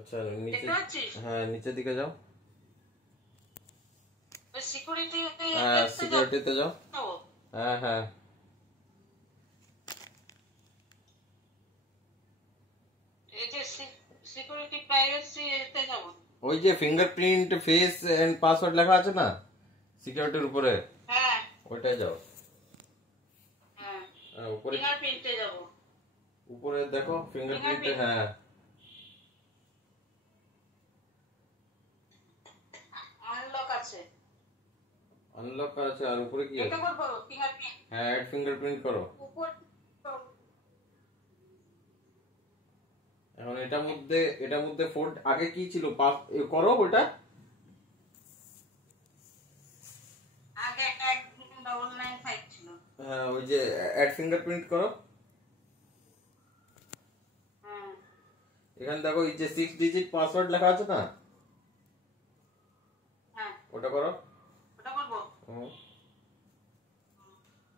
আচ্ছা নিচে, হ্যাঁ নিচের দিকে যাও, হ্যাঁ সিকিউরিটিতে যাও, হ্যাঁ হ্যাঁ ওই যে ফিঙ্গারপ্রিন্ট ফেস এন্ড পাসওয়ার্ড লেখা আছে না সিকিউরিটির উপরে, ওইটাই যাও। উপরে উপরে দেখো ফিঙ্গারপ্রিন্ট, হ্যাঁ আনলক আছে। আর উপরে কি আছে? হ্যাঁ অ্যাড ফিঙ্গারপ্রিন্ট করো। এখন এটার মধ্যে ফোল্ড আগে কি ছিল পাস করো ওটা, হ্যাঁ ওই যে অ্যাড ফিঙ্গারপ্রিন্ট করো। এখানে দেখো এই যে 6 ডিজিট পাসওয়ার্ড লেখা আছে না, ওটা করো।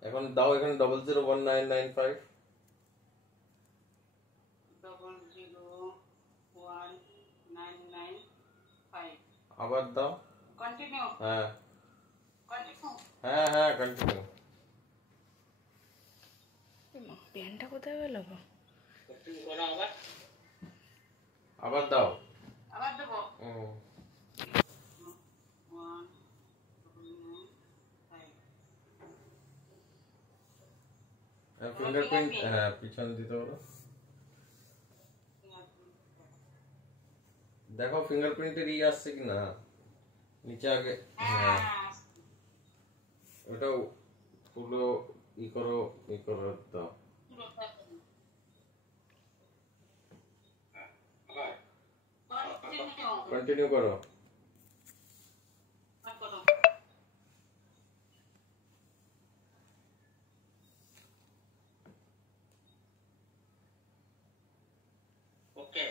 এখন দাও এখানে 001995, আবার দাও। হ্যাঁ হ্যাঁ হ্যাঁ কন্টিনিউ। প্যানটা কোথায় গেল? আবার দাও। ফিঙ্গারপ্রিন্ট হ্যাঁ পিছন দিতে পারো। দেখো ফিঙ্গারপ্রিন্টের আসছে কিনা নিচে আগে, হ্যাঁ ওটাও পুরো ই করো দাও। কন্টিনিউ করো। ওকে